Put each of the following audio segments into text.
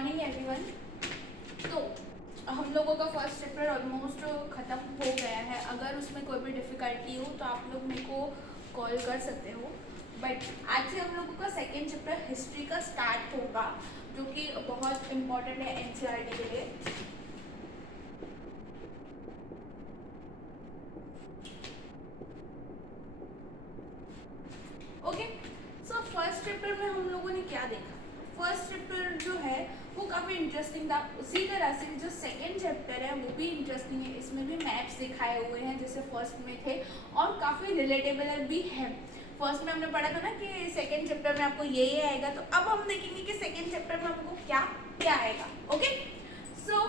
Morning everyone. तो हम लोगों का फर्स्ट चैप्टर ऑलमोस्ट ख़त्म हो गया है। अगर उसमें कोई भी डिफ़िकल्टी हो तो आप लोग मेरे को कॉल कर सकते हो। बट आज से हम लोगों का सेकेंड चैप्टर हिस्ट्री का स्टार्ट होगा, जो कि बहुत इम्पॉर्टेंट है एनसीईआरटी के लिए। ओके, सो फर्स्ट चैप्टर में हम लोगों ने क्या देखा? फर्स्ट चैप्टर जो है वो काफ़ी इंटरेस्टिंग था। उसी तरह से जो सेकेंड चैप्टर है वो भी इंटरेस्टिंग है। इसमें भी मैप्स दिखाए हुए हैं जैसे फर्स्ट में थे, और काफ़ी रिलेटेबल भी है। फर्स्ट में हमने पढ़ा था ना कि सेकेंड चैप्टर में आपको ये आएगा, तो अब हम देखेंगे कि सेकेंड चैप्टर में आपको क्या क्या आएगा। ओके, सो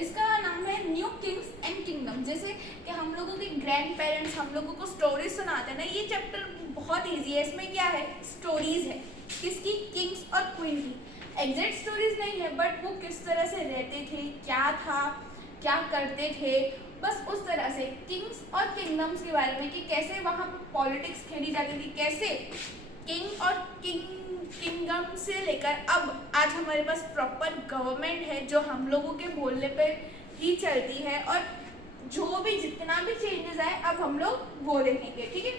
इसका नाम है न्यू किंग्स एंड किंगडम। जैसे कि हम लोगों के ग्रैंड पेरेंट्स हम लोगों को स्टोरीज सुनाते हैं ना, ये चैप्टर बहुत इजी है। इसमें क्या है? स्टोरीज है। किसकी? किंग्स और क्वीन की। एग्जैक्ट स्टोरीज नहीं है, बट वो किस तरह से रहते थे, क्या था, क्या करते थे, बस उस तरह से किंग्स और किंगडम्स के बारे में कि कैसे वहाँ पर पॉलिटिक्स खेली जाती थी, कैसे किंग और किंगडम से लेकर अब आज हमारे पास प्रॉपर गवर्नमेंट है जो हम लोगों के बोलने पे ही चलती है, और जो भी जितना भी चेंजेस आए अब हम लोग वो देखेंगे। ठीक है,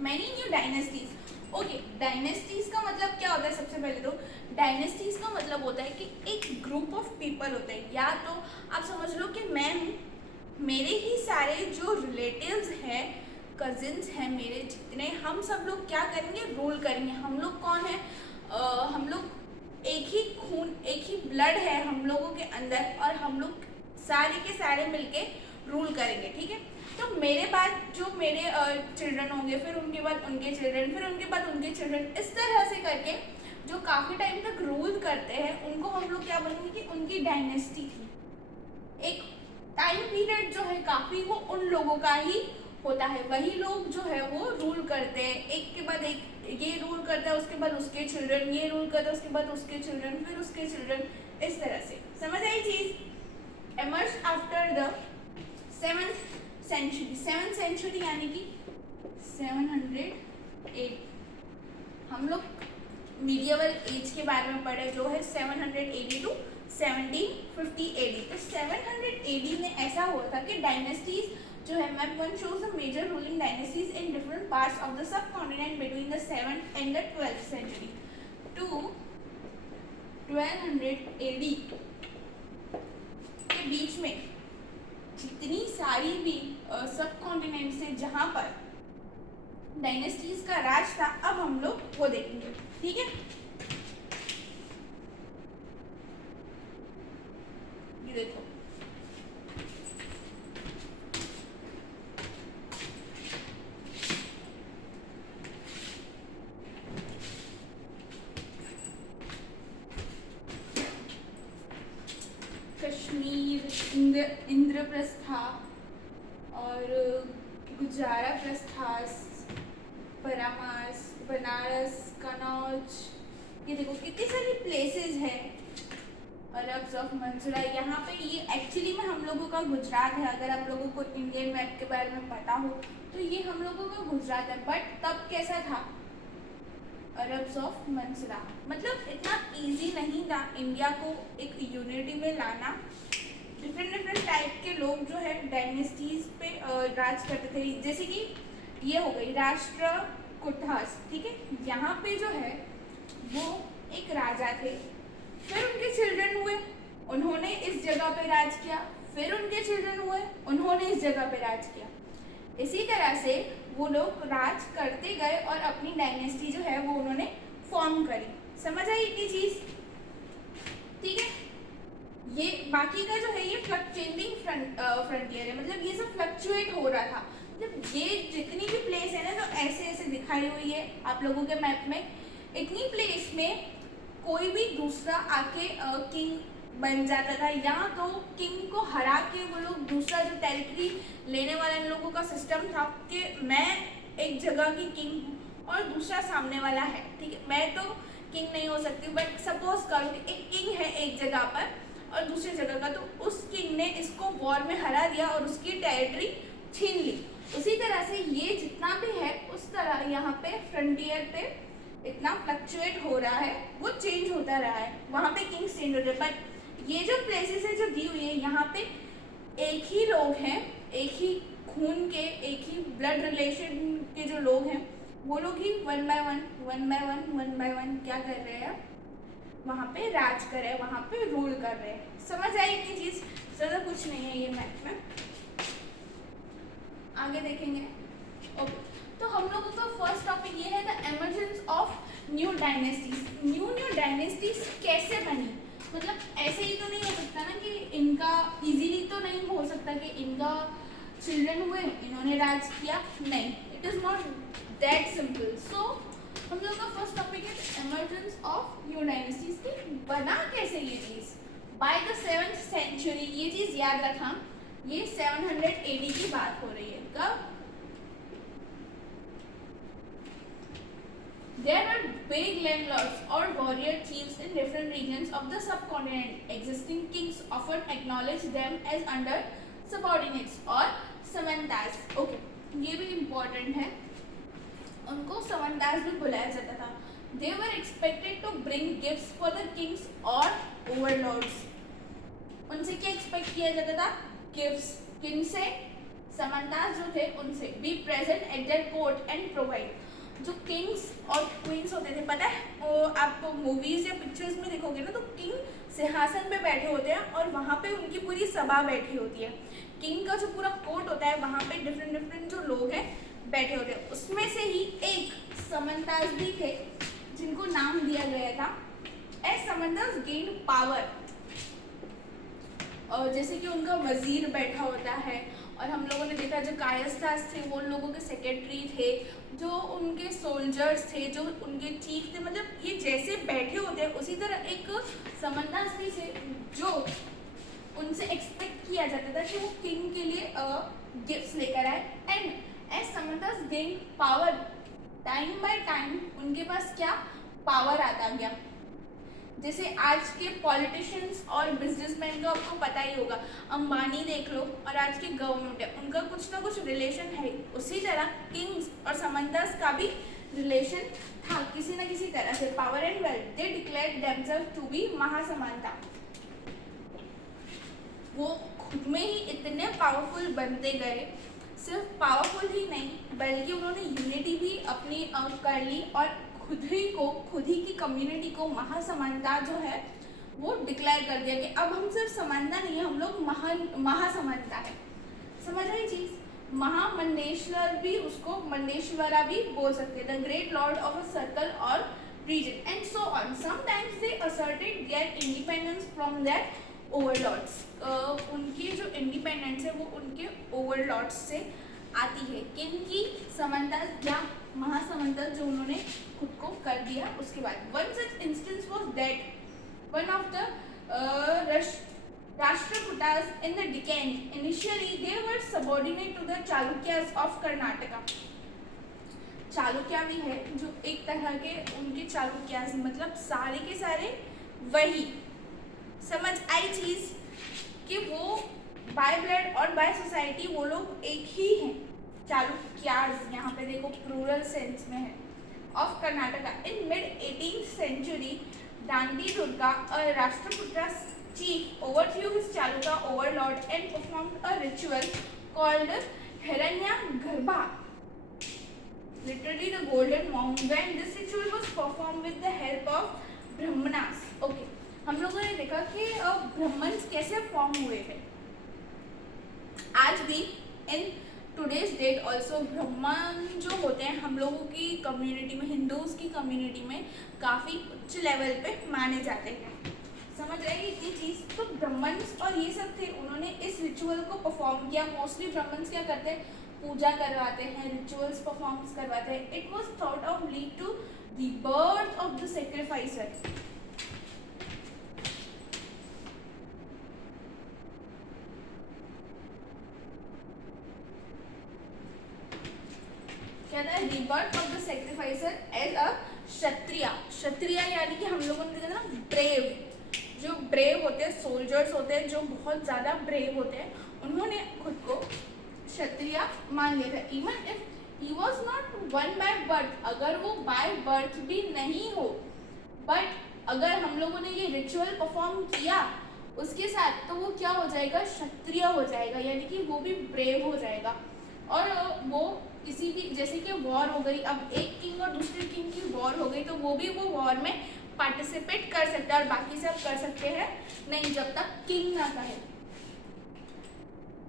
many new dynasties. Okay, dynasties का मतलब क्या होता है? सबसे पहले तो डायनेस्टीज का मतलब होता है कि एक ग्रुप ऑफ पीपल होते हैं, या तो आप समझ लो कि मैं हूँ, मेरे ही सारे जो रिलेटिव्स हैं, कजिन्स हैं मेरे जितने, हम सब लोग क्या करेंगे? रूल करेंगे। हम लोग कौन है? हम लोग एक ही खून, एक ही ब्लड है हम लोगों के अंदर, और हम लोग सारे के सारे मिलके रूल करेंगे। ठीक है, तो मेरे बाद जो मेरे चिल्ड्रन होंगे, फिर उनके बाद उनके चिल्ड्रन, फिर उनके बाद उनके चिल्ड्रन, इस तरह से करके जो काफ़ी टाइम तक रूल करते हैं उनको हम लोग क्या बोलेंगे कि उनकी डायनेस्टी थी। एक टाइम पीरियड जो है काफ़ी वो उन लोगों का ही होता है, वही लोग जो है वो रूल करते हैं, एक के बाद एक। ये रूल करता है, उसके बाद उसके चिल्ड्रन, ये रूल करता है, उसके बाद उसके चिल्ड्रन, फिर उसके चिल्ड्रन, इस तरह से। समझ आई चीज़? Emerge after the 7th century. 7th century यानी कि 708। हम लोग मीडिएवल एज के बारे में पढ़े, जो है 780 टू 1750 AD। तो 700 AD में ऐसा हुआ था कि डायनेस्टीज जो है, map 1 shows the major ruling dynasties in different parts of the subcontinent between the 7th and the 12th century to 1200 AD के बीच में जितनी सारी भी सब कॉन्टिनेंट से जहाँ पर डायनेस्टीज का राज था, अब हम लोग वो देखेंगे। ठीक है, ये देखो, कश्मीर, इंद्रप्रस्था और गुजारा प्रस्थास, परामास, बनारस, कनौज, ये देखो कितनी सारी प्लेसेस हैं। अरब्स ऑफ मंसूरा, यहाँ पे ये एक्चुअली में हम लोगों का गुजरात है। अगर आप लोगों को इंडियन मैप के बारे में पता हो तो ये हम लोगों का गुजरात है, बट तब कैसा था? Arabs of Mansura. मतलब इतना इजी नहीं था इंडिया को एक यूनिटी में लाना। डिफरेंट टाइप के लोग जो है डायनेस्टीज पे राज करते थे। जैसे कि ये हो गई राष्ट्र कुटास। ठीक है, यहाँ पे जो है वो एक राजा थे, फिर उनके चिल्ड्रन हुए, उन्होंने इस जगह पे राज किया, फिर उनके चिल्ड्रन हुए, उन्होंने इस जगह पे राज किया। इसी तरह से वो लोग राज करते गए और अपनी डायनेस्टी जो है वो उन्होंने फॉर्म करी। समझ आई इतनी चीज? ठीक है, ये बाकी का जो है ये फ्लक्चुएटिंग फ्रंटियर है, मतलब ये सब फ्लक्चुएट हो रहा था। मतलब ये जितनी भी प्लेस है ना जो ऐसे ऐसे दिखाई हुई है आप लोगों के मैप में, इतनी प्लेस में कोई भी दूसरा आके किंग बन जाता था, या तो किंग को हरा के वो लोग दूसरा जो टेरिटरी लेने वाला इन लोगों का सिस्टम था कि मैं एक जगह की किंग हूँ और दूसरा सामने वाला है। ठीक है, मैं तो किंग नहीं हो सकती, बट सपोज करो कि एक किंग है एक जगह पर और दूसरी जगह का, तो उस किंग ने इसको वॉर में हरा दिया और उसकी टेरिटरी छीन ली। उसी तरह से ये जितना भी है उस तरह यहाँ पे फ्रंटियर पे इतना फ्लक्चुएट हो रहा है, वो चेंज होता रहा है, वहाँ पे किंग्स चेंज होते हैं। बट ये जो प्लेसेस है जो दी हुई है, यहाँ पे एक ही लोग हैं, एक ही खून के, एक ही ब्लड रिलेशन के जो लोग हैं, वो लोग ही वन बाय वन क्या कर रहे हैं, वहाँ पे राज कर रहे हैं, वहाँ पे रूल कर रहे हैं। समझ आई इतनी चीज़? ज़्यादा कुछ नहीं है ये मैथ में। आगे देखेंगे। ओके, तो हम लोगों का फर्स्ट टॉपिक ये है the emergence of new dynasties. New dynasties कैसे बनी? मतलब ऐसे ही तो नहीं हो सकता ना कि इनका इजीली तो नहीं हो सकता कि इनका चिल्ड्रन हुए, इन्होंने राज किया, नहीं, it is not that simple. So हम लोग का फर्स्ट टॉपिक है एमर्जेंस ऑफ न्यू डायनेस्टीज की बना कैसे ये चीज़। बाय द 7th सेंचुरी, ये चीज़ याद रखा, ये 700 AD की बात हो रही है। कब? There were big landlords or warrior chiefs in different regions of the subcontinent. Existing kings often acknowledged them as under subordinates or samantas. Okay, ये भी important है, उनको samantas भी बुलाया जाता था। They were expected to bring gifts for the kings or overlords. उनसे क्या expect किया जाता था? Gifts. किन से? samantas जो थे उनसे। Be present at their court and provide. जो किंग्स और क्वींस होते थे, पता है वो आप मूवीज या पिक्चर्स में देखोगे ना, तो किंग सिंहासन पे बैठे होते हैं और वहाँ पे उनकी पूरी सभा बैठी होती है। किंग का जो पूरा कोर्ट होता है, वहाँ पे डिफरेंट डिफरेंट जो लोग हैं बैठे होते हैं। उसमें से ही एक समंताज भी थे जिनको नाम दिया गया था एज समंताज गेन पावर। और जैसे कि उनका वजीर बैठा होता है, और हम लोगों ने देखा जो कायस्थास थे वो लोगों के सेक्रेटरी थे, जो उनके सोल्जर्स थे, जो उनके चीफ थे, मतलब ये जैसे बैठे होते हैं उसी तरह एक समंताज भी थे जो उनसे एक्सपेक्ट किया जाता था कि वो किंग के लिए गिफ्ट्स लेकर आए। And as samantas gain power, time by time उनके पास क्या पावर आता गया। जैसे आज के पॉलिटिशियंस और बिजनेसमैन का आपको पता ही होगा, अंबानी देख लो और आज की गवर्नमेंट है, उनका कुछ ना कुछ रिलेशन है। उसी तरह किंग्स और समंताज का भी रिलेशन था किसी न किसी तरह से। Power and wealth, they declared themselves to be mahasamanta. वो खुद में ही इतने पावरफुल बनते गए, सिर्फ पावरफुल ही नहीं बल्कि उन्होंने यूनिटी भी अपनी कर ली और खुद ही की कम्युनिटी को महासमानता जो है वो डिक्लेयर कर दिया कि अब हम सिर्फ समानता नहीं है, हम लोग महासमानता है। समझ रही चीज? महामंडेश्वर भी, उसको मंडेश्वरा भी बोल सकते हैं, the great lord of a circle और region and so on. Sometimes they asserted their independence from their overlords. उनकी जो इंडिपेंडेंस है वो उनके ओवरलॉर्ड्स से आती है। किनकी? समंताज या महासमंताज जो उन्होंने खुद को कर दिया। उसके बाद one such instance was that one of the Rashtrakutas in the Deccan initially they were subordinate to the Chalukyas of Karnataka. Chalukya भी है जो एक तरह के उनके चालुक्यास, मतलब सारे के सारे वही। समझ आई चीज कि वो बाय ब्लड और बाय सोसाइटी वो लोग एक ही हैं। चालुक्यास, यहाँ पे देखो प्लूरल सेंस में है, of Karnataka. In mid 18th century Dandi Durga, a Rashtrakuta chief, overthrew his Chalukya overlord and performed a ritual called Hiranyagarbha, literally the golden mound. When this ritual was performed with the help of brahmanas. Okay, हम लोगों ने देखा कि Brahmins कैसे form हुए थे। आज भी इन टुडेज डेट ऑल्सो ब्राह्मण जो होते हैं हम लोगों की कम्युनिटी में, हिंदूज की कम्युनिटी में काफ़ी उच्च लेवल पे माने जाते हैं। समझ रहे इतनी चीज़? तो ब्राह्मण्स और ये सब थे, उन्होंने इस रिचुअल को परफॉर्म किया। मोस्टली ब्राह्मण्स क्या करते हैं? पूजा करवाते हैं, रिचुअल्स परफॉर्म करवाते हैं। It was thought of lead to the birth of the sacrificer. क्या था? Rebirth of the sacrificer as a kshatriya. क्षत्रिय यानी कि हम लोगों ने देखा ना ब्रेव, जो ब्रेव होते हैं, सोल्जर्स होते हैं जो बहुत ज़्यादा ब्रेव होते हैं, उन्होंने खुद को क्षत्रिय मान लिया था। Even if he was not one by birth, अगर वो बाय बर्थ भी नहीं हो, बट अगर हम लोगों ने ये रिचुअल परफॉर्म किया उसके साथ, तो वो क्या हो जाएगा, क्षत्रिय हो जाएगा, यानी कि वो भी ब्रेव हो जाएगा। और वो किसी भी, जैसे कि वॉर हो गई, अब एक किंग और दूसरे किंग की वॉर हो गई, तो वो भी वो वॉर में पार्टिसिपेट कर सकता है, और बाकी सब कर सकते हैं नहीं, जब तक किंग ना कहे।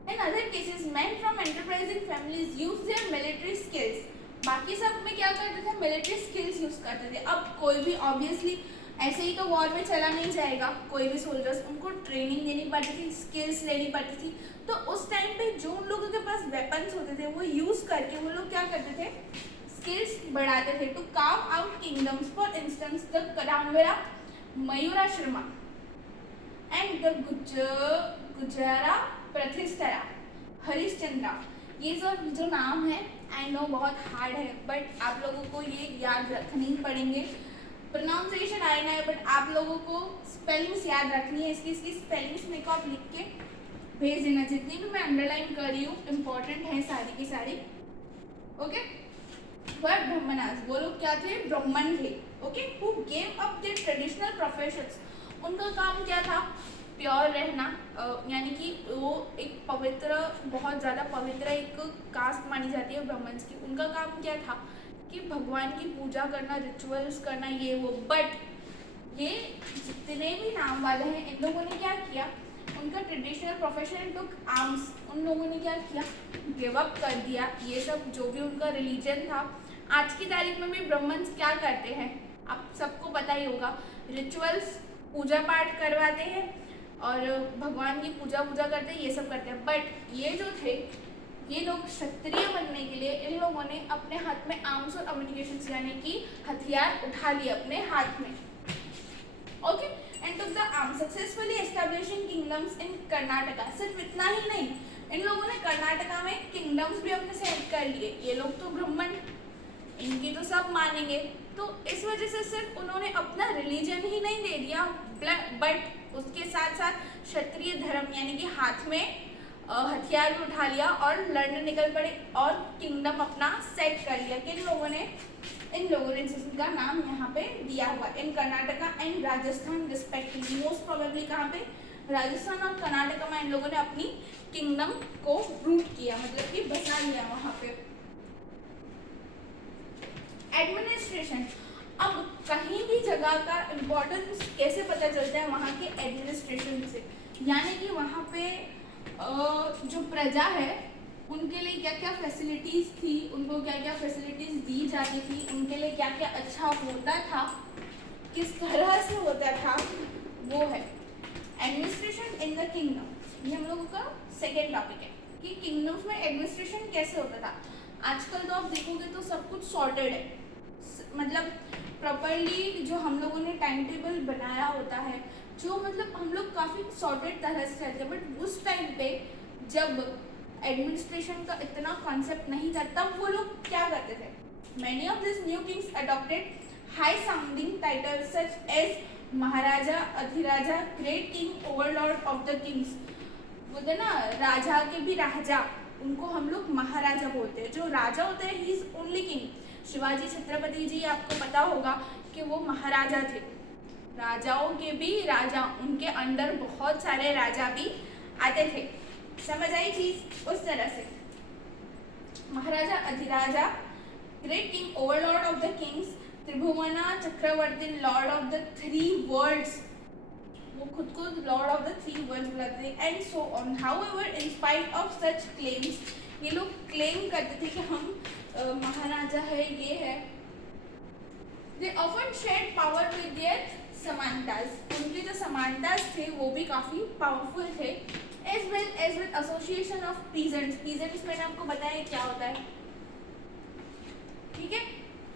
In other cases, men from enterprising families use their military skills. बाकी सब में क्या करते थे, मिलिट्री स्किल्स यूज करते थे। अब कोई भी ऑब्वियसली ऐसे ही तो वॉर में चला नहीं जाएगा, कोई भी सोल्जर्स, उनको ट्रेनिंग देनी पड़ती थी, स्किल्स लेनी पड़ती थी। तो उस टाइम पे जो उन लोगों के पास वेपन्स होते थे वो यूज करके वो लोग क्या करते थे, स्किल्स बढ़ाते थे। To carve out kingdoms, for instance the Kadamba Mayurasharma and the Gurjara Pratihara Harichandra. ये सब जो नाम है, आई नो बहुत हार्ड है, बट आप लोगों को ये याद रखने ही पड़ेंगे। प्रोनाउंसिएशन आए ना है, बट आप लोगों को स्पेलिंग्स याद रखनी है। इसकी स्पेलिंग्स मेरे को आप लिख के भेज देना, जितनी भी मैं अंडरलाइन कर रही हूँ इम्पोर्टेंट है सारी की सारी। ओके, वह ब्राह्मणास, वो लोग क्या थे, ब्राह्मण थे। Okay, who gave up there traditional professions, उनका काम क्या था, प्योर रहना, यानी कि वो एक पवित्र, बहुत ज़्यादा पवित्र एक कास्ट मानी जाती है ब्राह्मण्स की। उनका काम क्या था कि भगवान की पूजा करना, रिचुअल्स करना, ये वो। बट ये जितने भी नाम वाले हैं, इन लोगों ने क्या किया, उनका ट्रेडिशनल प्रोफेशन टुक आर्म्स, उन लोगों ने क्या किया, गिव अप कर दिया ये सब जो भी उनका रिलीजन था। आज की तारीख में भी ब्राह्मण्स क्या करते हैं, आप सबको पता ही होगा, रिचुअल्स, पूजा पाठ करवाते हैं और भगवान की पूजा करते हैं, ये सब करते हैं। बट ये जो थे, ये लोग क्षत्रिय बनने के लिए इन लोगों ने अपने हाथ में आर्म्स और कम्युनिकेशंस यानी कि हथियार उठा लिए अपने हाथ में। Okay, and took the arm successfully establishing kingdoms in Karnataka. सिर्फ इतना ही नहीं, इन लोगों ने कर्नाटका में किंगडम्स भी अपने सेट कर लिए। ये लोग तो ब्राह्मण, इनकी तो सब मानेंगे, तो इस वजह से सिर्फ उन्होंने अपना रिलीजन ही नहीं दे दिया, बट उसके साथ साथ क्षत्रिय धर्म यानी कि हाथ में हथियार भी उठा लिया और लड़ने निकल पड़े और किंगडम अपना सेट कर लिया। किन लोगों ने, इन लोगों ने, जिसका नाम यहाँ पे दिया हुआ, in Karnataka and Rajasthan respectively. Most probably कहाँ पे, राजस्थान और कर्नाटका में इन लोगों ने अपनी किंगडम को रूट किया, मतलब कि बसा लिया वहाँ पे। एडमिनिस्ट्रेशन, अब कहीं भी जगह का इम्पोर्टेंस कैसे पता चलता है, वहाँ के एडमिनिस्ट्रेशन से, यानी कि वहाँ पे जो प्रजा है उनके लिए क्या क्या फैसिलिटीज़ थी, उनको क्या क्या फैसिलिटीज़ दी जाती थी, उनके लिए क्या क्या अच्छा होता था, किस तरह से होता था, वो है एडमिनिस्ट्रेशन इन द किंगडम। ये हम लोगों का सेकेंड टॉपिक है कि किंगडम्स में एडमिनिस्ट्रेशन कैसे होता था। आजकल तो आप देखोगे तो सब कुछ सॉर्टेड है, मतलब प्रॉपरली जो हम लोगों ने टाइम टेबल बनाया होता है, जो मतलब हम लोग काफ़ी सॉर्टेड तरह से चलते हैं। बट उस टाइम पे जब एडमिनिस्ट्रेशन का इतना कॉन्सेप्ट नहीं था, तब वो लोग क्या करते थे, many of this new kings adopted high sounding titles such as maharaja, adhiraja, great king, overlord of the kings. बोलते ना, राजा के भी राजा, उनको हम लोग महाराजा बोलते हैं। जो राजा होते हैं he is only king. Shivaji Chhatrapati ji, आपको पता होगा कि वो महाराजा थे, राजाओं के भी राजा, उनके अंडर बहुत सारे राजा भी आते थे। समझ आई चीज, उस तरह से maharaja, adhiraja, great king, overlord of the kings, tribhuvana chakravarti, lord of the three worlds, वो खुद को lord of the three worlds बुलाते थे, and so on. However in spite of such claims, ये लोग क्लेम करते थे कि हम महाराजा है, ये है। They often shared power with their samantas, उनके जो समानताज थे वो भी काफ़ी पावरफुल थे। As well as with association of peasants, peasants मैंने आपको बताया क्या होता है, ठीक है।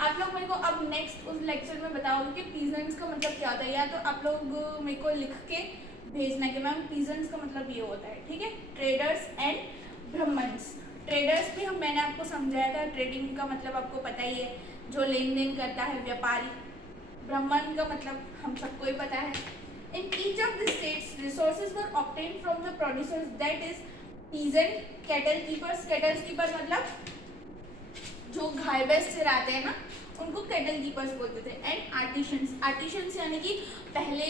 आप लोग मेरे को अब नेक्स्ट उस लेक्चर में बताओगे कि पीजेंट्स का मतलब क्या होता है, या तो आप लोग मेरे को लिख के भेजना कि मैम पीजेंट्स का मतलब ये होता है, ठीक है। ट्रेडर्स एंड ब्राह्मण्स, ट्रेडर्स भी मैंने आपको समझाया था, ट्रेडिंग का मतलब आपको पता ही है, जो लेन देन करता है, व्यापारी। ब्राह्मण का मतलब हम सबको ही पता है। In each of the states resources were obtained from the producers, that is peasant, cattle keepers. Cattle keeper मतलब जो घायबेस से रहते हैं ना, उनको कैटल कीपर्स बोलते थे। एंड आर्टिशंस यानी कि पहले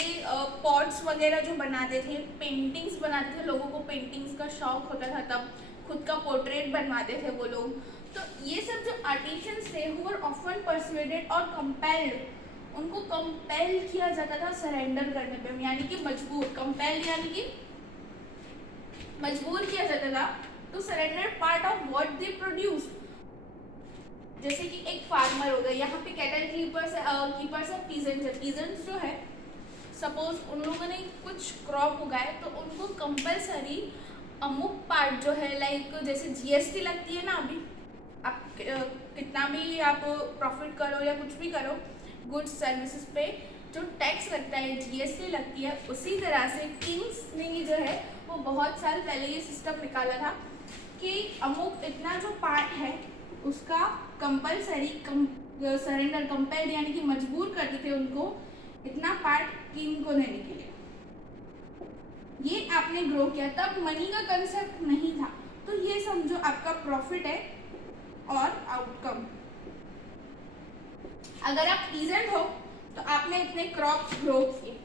पॉट्स वगैरह जो बनाते थे, पेंटिंग्स बनाते थे, लोगों को पेंटिंग्स का शौक होता था, तब खुद का पोर्ट्रेट बनवाते थे वो लोग। तो ये सब जो आर्टिशंस थे हु वर ऑफन परसुएडेड और कंपेल्ड, उनको कंपेल किया जाता था सरेंडर करने पे, यानी कि मजबूर, कंपेल यानी कि मजबूर किया जाता था to surrender part of what they produce. जैसे कि एक फार्मर हो गया, यहाँ पे कैटल कीपर्स ऑफ पीजेंट्स जो है, सपोज उन लोगों ने कुछ क्रॉप उगाए तो उनको कंपलसरी अमुक पार्ट जो है, लाइक जैसे जीएसटी लगती है ना, अभी आप कितना भी आप प्रॉफिट करो या कुछ भी करो गुड्स सर्विसेज पे जो टैक्स लगता है, जीएसटी लगती है, उसी तरह से किंग्स ने जो है वो बहुत साल पहले ये सिस्टम निकाला था कि अमुक इतना जो पार्ट है उसका कंपलसरी सरेंडर, कंपेल्ड यानी कि मजबूर करते थे उनको इतना पार्ट किंग को देने के लिए। ये आपने ग्रो किया, तब मनी का कंसेप्ट नहीं था। तो ये समझो आपका प्रॉफिट है और आउटकम। अगर आप पीजेंट हो तो आपने इतने क्रॉप्स ग्रो किए,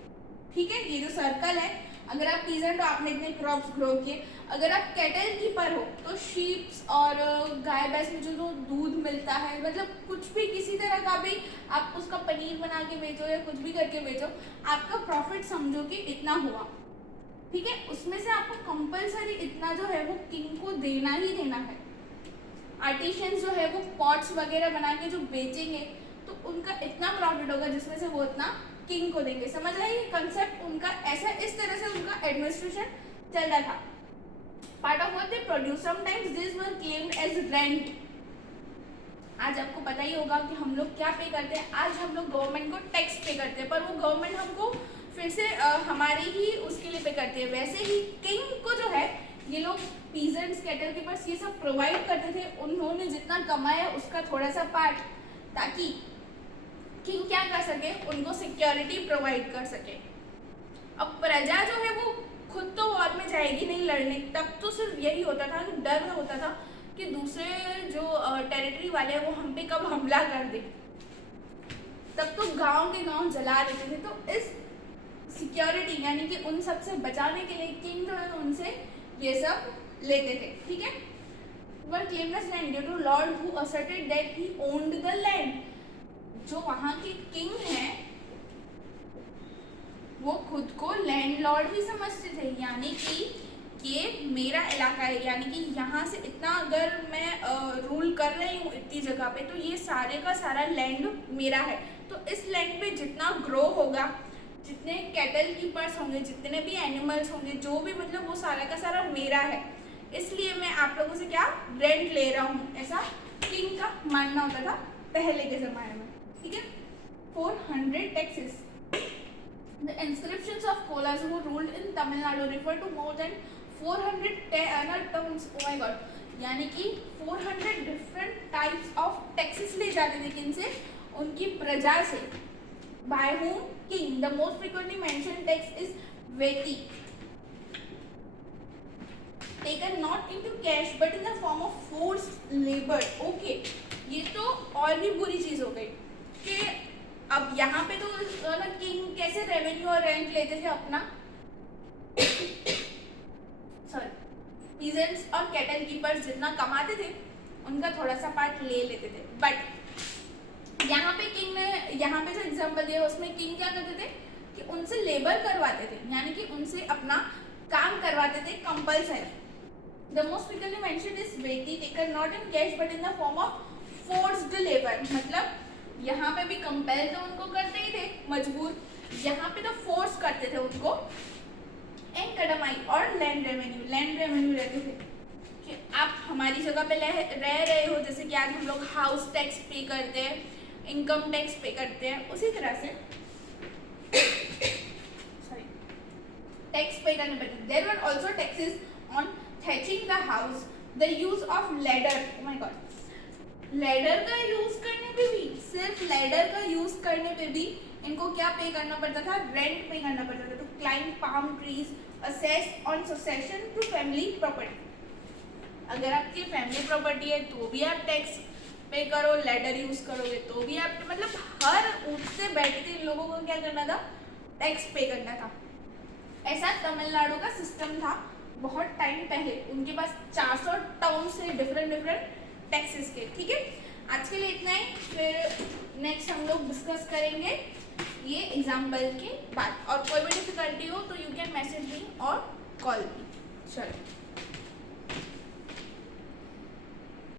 ठीक है, ये जो सर्कल है, अगर आप पीजेंट हो आपने इतने क्रॉप्स ग्रो किए। अगर आप कैटल कीपर हो तो शीप्स और गाय भैंस में जो दूध मिलता है, मतलब कुछ भी किसी तरह का भी आप उसका पनीर बना के बेचो या कुछ भी करके बेचो, आपका प्रॉफिट समझो कि इतना हुआ, ठीक है। उसमें से आपको कंपलसरी इतना जो है वो किंग को देना ही देना है। आर्टिशियंस जो है वो पॉट्स वगैरह बना के जो बेचेंगे तो उनका इतना प्रॉफिट होगा जिसमें से वो इतना किंग को देंगे। समझ रहे हैं कंसेप्ट उनका, ऐसा इस तरह से उनका एडमिनिस्ट्रेशन चल रहा था। Part of what they produce, sometimes this were claimed as rent. आज आपको पता ही होगा कि हम लोग क्या पे करते हैं, आज हम लोग गवर्नमेंट को टैक्स पे करते हैं, पर वो गवर्नमेंट हमको फिर से हमारी ही उसके लिए पे करती है। वैसे ही किंग को जो है ये लोग पीजेंट्स, कैटल कीपर्स ये सब प्रोवाइड करते थे, उन्होंने जितना कमाया उसका थोड़ा सा पार्ट, ताकि किंग क्या कर सके, उनको सिक्योरिटी प्रोवाइड कर सके। अब प्रजा जो है वो खुद तो वॉर में जाएगी नहीं लड़ने, तब तो सिर्फ यही होता था कि डर होता था कि दूसरे जो टेरिटरी वाले हैं वो हम पे कब हमला कर दे, तब तो गांव के गांव जला देते थे। तो इस सिक्योरिटी यानी कि उन सब से बचाने के लिए किंग जो है उनसे ये सब लेते थे, ठीक है। Were claimless land due to lord who asserted that he owned the land. जो वहां के किंग हैं वो खुद को लैंडलॉर्ड भी समझते थे, यानी कि ये मेरा इलाका है, यानी कि यहाँ से इतना अगर मैं रूल कर रही हूँ इतनी जगह पे, तो ये सारे का सारा लैंड मेरा है। तो इस लैंड पे जितना ग्रो होगा, जितने कैटल कीपर्स होंगे, जितने भी एनिमल्स होंगे, जो भी मतलब वो सारा का सारा मेरा है, इसलिए मैं आप लोगों से क्या रेंट ले रहा हूँ, ऐसा किंग का मानना होता था पहले के ज़माने में, ठीक है। 400 taxes. The inscriptions of Kolas who ruled in Tamil Nadu refer to more than 400 terms. Oh my God! यानी कि 400 different types of taxes ले जाते थे किनसे, उनकी प्रजा से। By whom? King. The most frequently mentioned tax is Veti, taken not into cash but in the form of forced labor. Okay, ये तो और भी बुरी चीज हो गई कि अब यहाँ पे तो ना किंग कैसे रेवेन्यू और रेंट लेते थे अपना, सॉरी, पीजेंट्स और कैटल कीपर्स जितना कमाते थे उनका थोड़ा सा पार्ट ले लेते थे। बट यहाँ पे किंग ने, यहाँ पे जो एग्जांपल दिया उसमें किंग क्या करते थे कि उनसे लेबर करवाते थे, यानी कि उनसे अपना काम करवाते थे compulsory. The most frequently mentioned is vetti, taken not in cash but in the form of forced labour. मतलब यहाँ पे भी कंपेल तो उनको करते ही थे, मजबूर, यहाँ पे तो फोर्स करते थे उनको। एंड कड़माई और लैंड रेवेन्यू रहते थे कि आप हमारी जगह पे रह रहे हो, जैसे कि आज हम लोग हाउस टैक्स पे करते हैं, इनकम टैक्स पे करते हैं, उसी तरह से सॉरी टैक्स पे करने पड़ते। There were also taxes on thatching the house, the use of ladder. Oh my god, ladder का यूज करने पे भी, सिर्फ लैडर का यूज करने पे भी इनको क्या पे करना पड़ता था, रेंट पे करना पड़ता था। To climb palm trees, a cess on succession to family property. अगर आपकी फैमिली प्रॉपर्टी है तो भी आप टैक्स पे करो, लेडर यूज करोगे तो भी आप, मतलब हर उठते बैठते इन लोगों को क्या करना था, टैक्स पे करना था। ऐसा तमिलनाडु का सिस्टम था बहुत टाइम पहले, उनके पास 400 टर्म्स है डिफरेंट टैक्सेस के। ठीक है, आज के लिए इतना ही, फिर नेक्स्ट हम लोग डिस्कस करेंगे ये एग्जाम्पल के बाद। और कोई भी डिफिकल्टी हो तो यू कैन मैसेज मी और कॉल मी। चलो।